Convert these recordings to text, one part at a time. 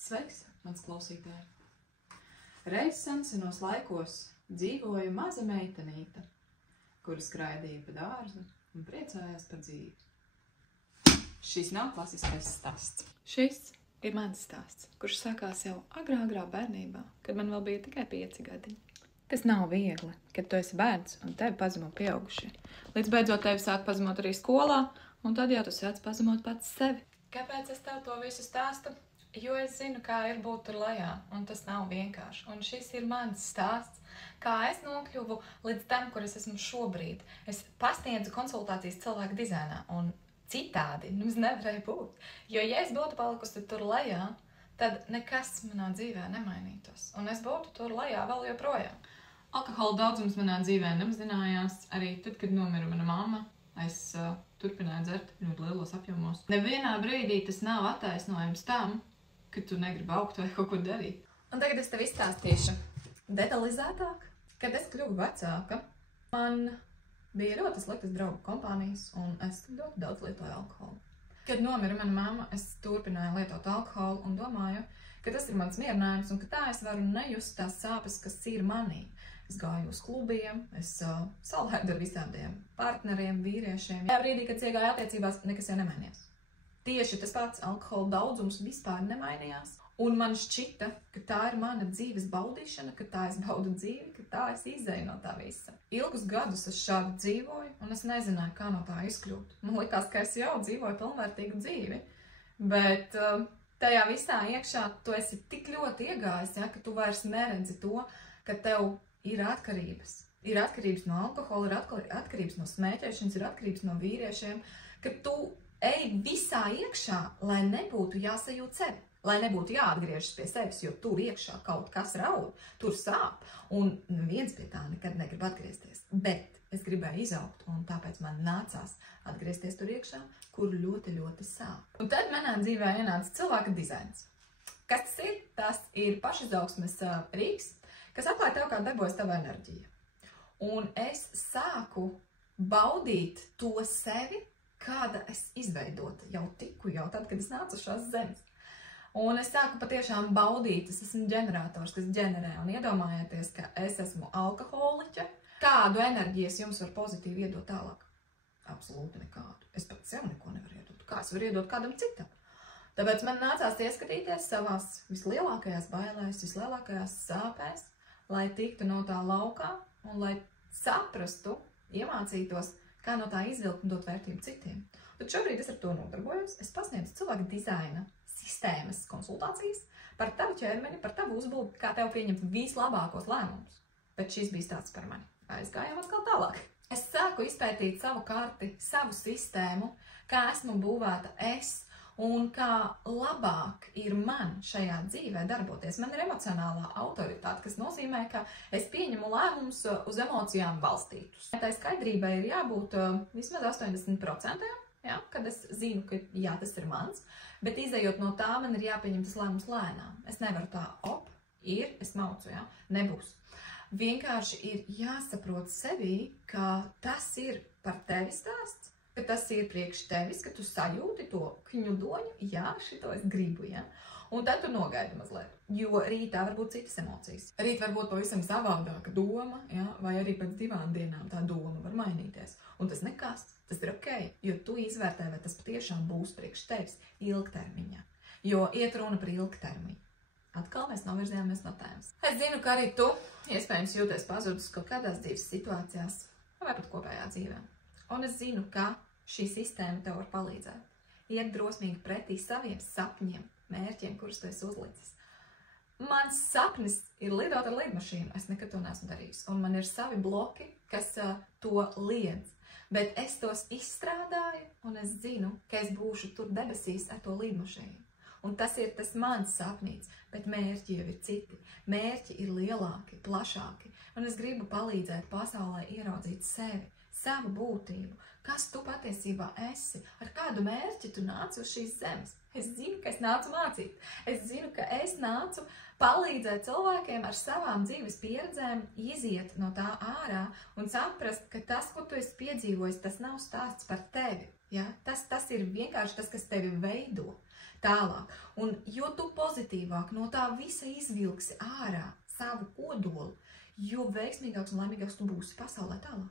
Sveiks, mans klausītāji! Reiz sensenos laikos dzīvoja maza meitenīte, kura skraidīja pa dārzu un priecājās par dzīvi. Šis nav klasiskais stāsts. Šis ir mans stāsts, kurš sākās jau agrā bērnībā, kad man vēl bija tikai 5 gadiņi. Tas nav viegli, kad tu esi bērns un tevi pazemo pieaugušie. Līdz beidzot tevi sāk pazemot arī skolā, un tad jau tu sāc pazemot pats sevi. Kāpēc es tev to visu stāstu? Jo es zinu, kā ir būt tur lejā, un tas nav vienkārši. Un šis ir mans stāsts, kā es nokļuvu līdz tam, kur es esmu šobrīd. Es pasniedzu konsultācijas cilvēku dizainā, un citādi mums nevarēja būt. Jo, ja es būtu palikusi tur lejā, tad nekas manā dzīvē nemainītos. Un es būtu tur lejā vēl joprojām. Alkohola daudzums manā dzīvē nemazinājās. Arī tad, kad nomira mana mamma, es turpināju dzert ļoti lielos apjomos. Nevienā brīdī tas nav attaisnojums tam, ka tu negribi augt vai kaut ko darīt. Un tagad es tev izstāstīšu detalizētāk. Kad es kļuvu vecāka, man bija ļoti sliktas draugu kompānijas, un es ļoti daudz lietoju alkoholu. Kad nomira mana mamma, es turpināju lietot alkoholu un domāju, ka tas ir mans mierinājums un ka tā es varu nejust tās sāpes, kas ir manī. Es gāju uz klubiem, es salaidu ar visādiem partneriem, vīriešiem. Tajā brīdī, kad es iegāju attiecībās, nekas jau nemainījās. Tieši tas pats alkohola daudzums vispār nemainījās. Un man šķita, ka tā ir mana dzīves baudīšana, ka tā es baudu dzīvi, ka tā es izēju no tā visa. Ilgus gadus es šādi dzīvoju, un es nezināju, kā no tā izkļūt. Man likās, ka es jau dzīvoju pilnvērtīgu dzīvi, bet tajā visā iekšā tu esi tik ļoti iegājis, ja, ka tu vairs neredzi to, ka tev ir atkarības. Ir atkarības no alkohola, ir atkarības no smēķēšanas, ir atkarības no vīriešiem, ka tu ej visā iekšā, lai nebūtu jāsajūt sevi, lai nebūtu jāatgriežas pie sevis, jo tur iekšā kaut kas raud, tur sāp, un neviens pie tā nekad negrib atgriezties. Bet es gribēju izaugt, un tāpēc man nācās atgriezties tur iekšā, kur ļoti, ļoti sāp. Un tad manā dzīvē ienāca cilvēka dizains. Kas tas ir? Tas ir pašizaugsmes rīks, kas atklāja tev, kā darbojas tava enerģija. Un es sāku baudīt to sevi, kāda es izveidota jau tad, kad es nācu uz šās zemes. Un es sāku patiešām baudīt, es esmu ģenerators, kas ģenerē, un iedomājieties, ka es esmu alkoholiķe. Kādu enerģiju es jums varu pozitīvi iedot tālāk? Absolūti nekādu. Es pat sev neko nevaru iedot. Kā es varu iedot kādam citam? Tāpēc man nācās ieskatīties savās vislielākajās bailēs, vislielākajās sāpēs, lai tiktu no tā laukā un lai saprastu, iemācītos, kā no tā izvilkt un dot vērtību citiem. Tad šobrīd es ar to nodarbojos. Es pasniedzu cilvēku dizaina sistēmas konsultācijas par tavu ķermeni, par tavu uzbūvi, kā tev pieņemt vislabākos lēmumus. Bet šis bija stāsts par mani. Aizgājām atkal tālāk. Es sāku izpētīt savu karti, savu sistēmu, kā esmu būvēta es un kā labāk ir man šajā dzīvē darboties. Man ir emocionālā autoritāte, kas nozīmē, ka es pieņemu lēmumus uz emocijām balstītus. Tā skaidrībai ir jābūt vismaz 80%, ja, kad es zinu, ka jā, tas ir mans, bet izējot no tā, man ir jāpieņem tas lēmums lēnām. Es nevaru tā, es maucu, ja, nebūs. Vienkārši ir jāsaprot sevī, ka tas ir par tevi stāsts, ka tas ir priekš tevis, ka tu sajūti to kņudoņu, jā, šito es gribu, ja? Un tad tu nogaidi mazliet, jo rītā var būt citas emocijas. Rīt var būt pavisam savādāka doma, ja? Vai arī pēc 2 dienām tā doma var mainīties. Un tas nekas, tas ir ok, jo tu izvērtē, vai tas patiešām būs priekš tevis ilgtermiņā. Jo iet runa par ilgtermiņu. Atkal mēs novirzījāmies no tēmas. Es zinu, ka arī tu iespējams jūties pazudus kaut kādās dzīves situācijās, vai pat kopējā dzīvē. Un es zinu, ka šī sistēma tev var palīdzēt. Iet drosmīgi pretī saviem sapņiem, mērķiem, kurus tu esi uzlicis. Mans sapnis ir lidot ar lidmašīnu. Es nekad to neesmu darījis. Un man ir savi bloki, kas to liedz. Bet es tos izstrādāju, un es zinu, ka es būšu tur debesīs ar to lidmašīnu. Un tas ir tas mans sapnīts, bet mērķi jau ir citi. Mērķi ir lielāki, plašāki. Un es gribu palīdzēt pasaulē ieraudzīt sevi, savu būtību, kas tu patiesībā esi, ar kādu mērķi tu nāci uz šīs zemes. Es zinu, ka es nācu mācīt. Es zinu, ka es nācu palīdzēt cilvēkiem ar savām dzīves pieredzēm iziet no tā ārā un saprast, ka tas, ko tu esi piedzīvojis, tas nav stāsts par tevi. Ja? Tas ir vienkārši tas, kas tevi veido tālāk. Un jo tu pozitīvāk no tā visa izvilksi ārā savu kodolu, jo veiksmīgāks un laimīgāks tu būsi pasaulē tālāk.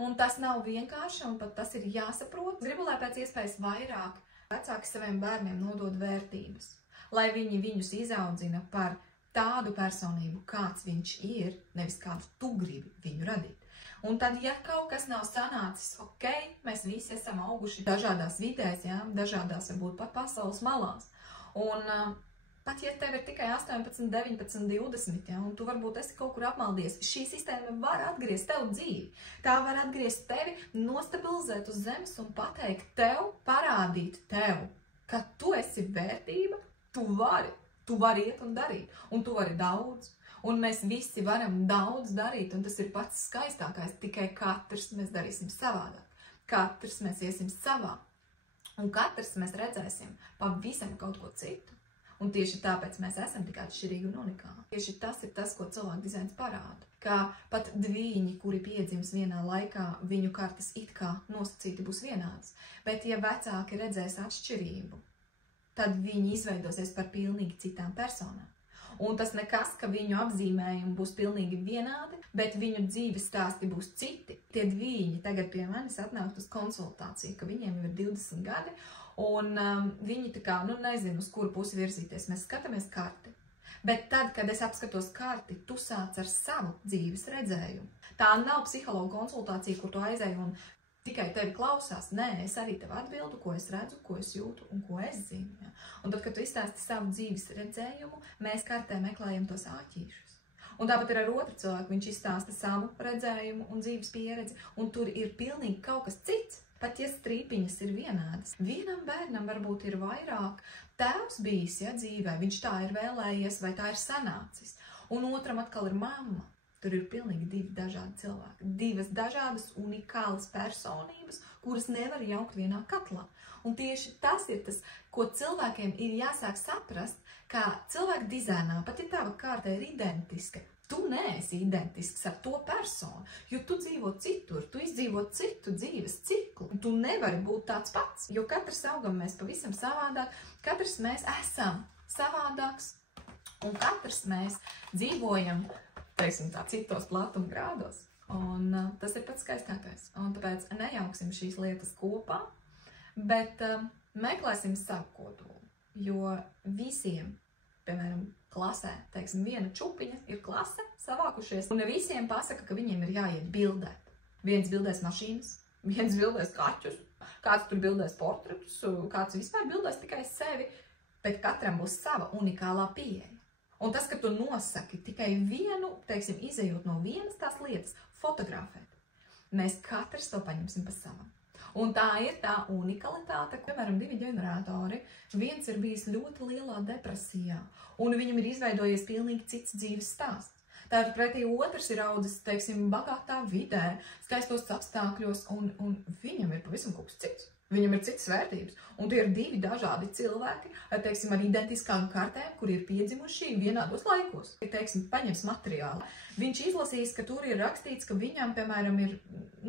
Un tas nav vienkārši, un pat tas ir jāsaprot. Gribu, lai pēc iespējas vairāk vecāki saviem bērniem nodod vērtības, lai viņi viņus izaudzina par tādu personību, kāds viņš ir, nevis kādu tu gribi viņu radīt. Un tad, ja kaut kas nav sanācis, ok, mēs visi esam auguši dažādās vidēs, ja, dažādās varbūt pat pasaules malās. Un pat ja tev ir tikai 18, 19, 20, ja, un tu varbūt esi kaut kur apmaldies, šī sistēma var atgriezt tev dzīvi. Tā var atgriezt tevi, nostabilizēt uz zemes un pateikt tev, parādīt tev, ka tu esi vērtība, tu vari iet un darīt, un tu vari daudz. Un mēs visi varam daudz darīt, un tas ir pats skaistākais, tikai katrs mēs darīsim savādāk. Katrs mēs iesim savā, un katrs mēs redzēsim pavisam kaut ko citu. Un tieši tāpēc mēs esam tik atšķirīgi un unikāli. Tieši tas ir tas, ko cilvēku dizains parāda. Ka pat dviņi, kuri piedzims vienā laikā, viņu kartas it kā nosacīti būs vienādas. Bet ja vecāki redzēs atšķirību, tad viņi izveidosies par pilnīgi citām personām. Un tas nekas, ka viņu apzīmējumi būs pilnīgi vienādi, bet viņu dzīves stāsti būs citi. Tie dviņi tagad pie manis atnākt uz konsultāciju, ka viņiem jau ir 20 gadi, un viņi tā kā, nezinu, uz kuru pusi virzīties. Mēs skatāmies karti. Bet tad, kad es apskatos karti, tu sāc ar savu dzīves redzējumu. Tā nav psihologa konsultācija, kur tu aizēji un tikai tevi klausās. Nē, es arī tev atbildu, ko es redzu, ko es jūtu un ko es zinu. Ja? Un tad, kad tu izstāsti savu dzīves redzējumu, mēs kartē meklējam tos āķīšus. Un tāpat ir ar otru cilvēku, viņš izstāsta savu redzējumu un dzīves pieredzi, un tur ir pilnīgi kaut kas cits. Pat ja strīpiņas ir vienādas. Vienam bērnam varbūt ir vairāk tēvs bijis, ja, dzīvē, viņš tā ir vēlējies vai tā ir sanācis. Un otram atkal ir mamma. Tur ir pilnīgi divi dažādi cilvēki. Divas dažādas unikālas personības, kuras nevar jaukt vienā katlā. Un tieši tas ir tas, ko cilvēkiem ir jāsāk saprast, kā cilvēku dizainā, pat ja tava kārta ir identiska, tu neesi identisks ar to personu, jo tu dzīvo citur, tu izdzīvo citu dzīves ciklu. Tu nevari būt tāds pats, jo katrs augam mēs pavisam savādāk, katrs mēs esam savādāks, un katrs mēs dzīvojam, teiksim tā, citos platuma grādos. Un tas ir pats skaistākais. Un tāpēc nejauksim šīs lietas kopā, bet meklēsim savu kodolu. Jo visiem, piemēram, klasē, teiksim, viena čupiņa ir klase savākušies, un visiem pasaka, ka viņiem ir jāiet bildēt. Viens bildēs mašīnas, viens bildēs kaķus, kāds tur bildēs portretus, kāds vispār bildēs tikai sevi, bet katram būs sava unikālā pieeja. Un tas, ka tu nosaki tikai vienu, teiksim, izejot no vienas tās lietas, fotografēt, mēs katrs to paņemsim pa savam. Un tā ir tā unikalitāte, piemēram, divi ģeneratori, viens ir bijis ļoti lielā depresijā, un viņam ir izveidojies pilnīgi cits dzīves stāsts. Tātad pretī otrs ir audzis, teiksim, bagātā vidē, skaistos apstākļos, un viņam ir pavisam kaut kas cits. Viņam ir citas vērtības. Un tie ir divi dažādi cilvēki, teiksim, ar identiskām kartēm, kuri ir piedzimuši vienādos laikos. Teiksim, paņems materiālu. Viņš izlasīs, ka tur ir rakstīts, ka viņam, piemēram, ir,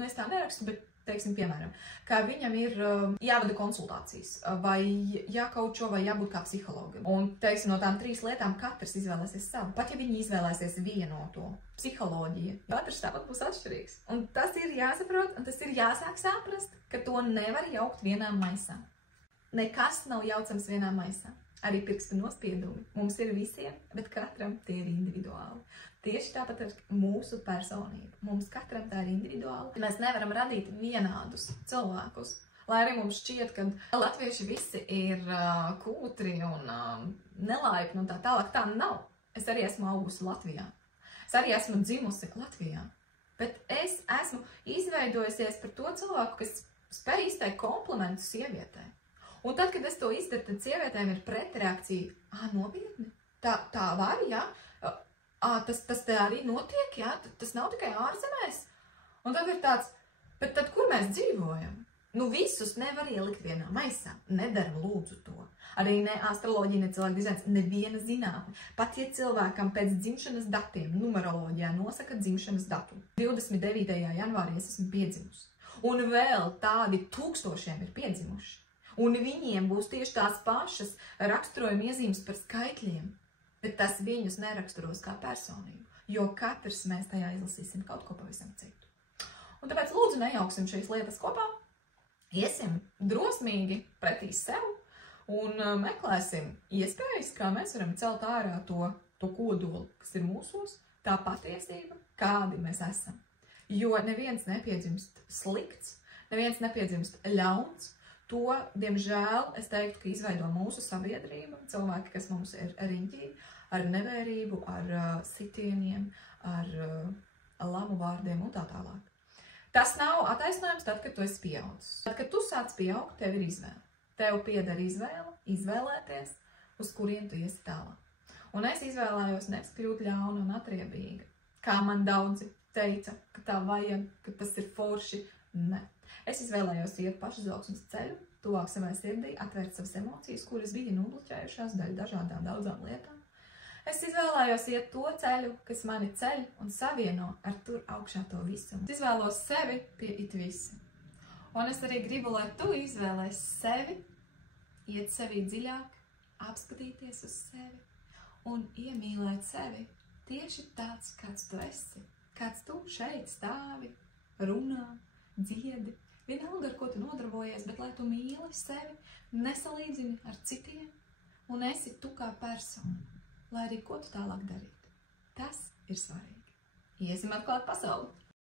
es tā nerakstu, bet, teiksim, piemēram, ka viņam ir jāvada konsultācijas, vai jākaučo, vai jābūt kā psihologam. Un, teiksim, no tām 3 lietām katrs izvēlēsies savu. Pat ja viņi izvēlēsies vienoto psiholoģiju, katrs tāpat būs atšķirīgs. Un tas ir jāsaprot, un tas ir jāsāk saprast, ka to nevar jaukt vienā maisā. Nekas nav jaucams vienā maisā. Arī pirkstu nospiedumi mums ir visiem, bet katram tie ir individuāli. Tieši tāpat ar mūsu personību. Mums katram tā ir individuāli. Mēs nevaram radīt vienādus cilvēkus. Lai arī mums šķiet, ka latvieši visi ir kūtri un nelaipni un tā tālāk. Tā nav. Es arī esmu augusi Latvijā. Es arī esmu dzimusi Latvijā. Bet es esmu izveidojusies par to cilvēku, kas spēj izteikt komplimentus sievietē. Un tad, kad es to izdaru, tad sievietēm ir pretreakcija. Nopietni? Tā var, jā? Tas te arī notiek, jā? Tas nav tikai ārzemēs. Un tad ir tāds, bet tad kur mēs dzīvojam? Visus nevar ielikt vienā maisā. Nedaram lūdzu to. Arī ne astroloģija, ne cilvēku dizains, neviena zinātne. Pat ja cilvēkam pēc dzimšanas datiem numeroloģijā nosaka dzimšanas datumu. 29. janvārī es esmu piedzimusi. Un vēl tādi tūkstošiem ir piedzimuši. Un viņiem būs tieši tās pašas raksturojuma iezīmes par skaitļiem, bet tas viņus neraksturos kā personību, jo katrs mēs tajā izlasīsim kaut ko pavisam citu. Un tāpēc lūdzu nejauksim šīs lietas kopā, iesim drosmīgi pretī sev un meklēsim iespējas, kā mēs varam celt ārā to kodolu, kas ir mūsos, tā patiesība, kādi mēs esam. Jo neviens nepiedzimst slikts, neviens nepiedzimst ļauns. To, diemžēl, es teiktu, ka izveido mūsu sabiedrība, cilvēki, kas mums ir riņķī, ar nevērību, ar sitieniem, ar lamu vārdiem un tā tālāk. Tas nav attaisnojums tad, kad tu esi pieaudzis. Tad, kad tu sāc pieaugt, tev ir izvēle. Tev pieder izvēlēties, uz kurien tu iesi tālāk. Un es izvēlējos nevis kļūt ļauna un atriebīga, kā man daudzi teica, ka tā vajag, ka tas ir forši. Ne. Es izvēlējos iet pašizaugsmes ceļu, tuvāk savai sirdī, atvērt savas emocijas, kuras bija nobloķējušās daļa dažādām daudzām lietām. Es izvēlējos iet to ceļu, kas mani ceļ un savieno ar tur augšā to visumu. Es izvēlos sevi pie it visa. Un es arī gribu, lai tu izvēlēs sevi, iet sevī dziļāk, apskatīties uz sevi un iemīlēt sevi tieši tāds, kāds tu esi. Kāds tu šeit stāvi, runā, dziedi, vienalga, ar ko tu nodarbojies, bet lai tu mīli sevi, nesalīdzini ar citiem un esi tu kā persona, lai arī ko tu tālāk darītu. Tas ir svarīgi. Iesim atklāt pasauli!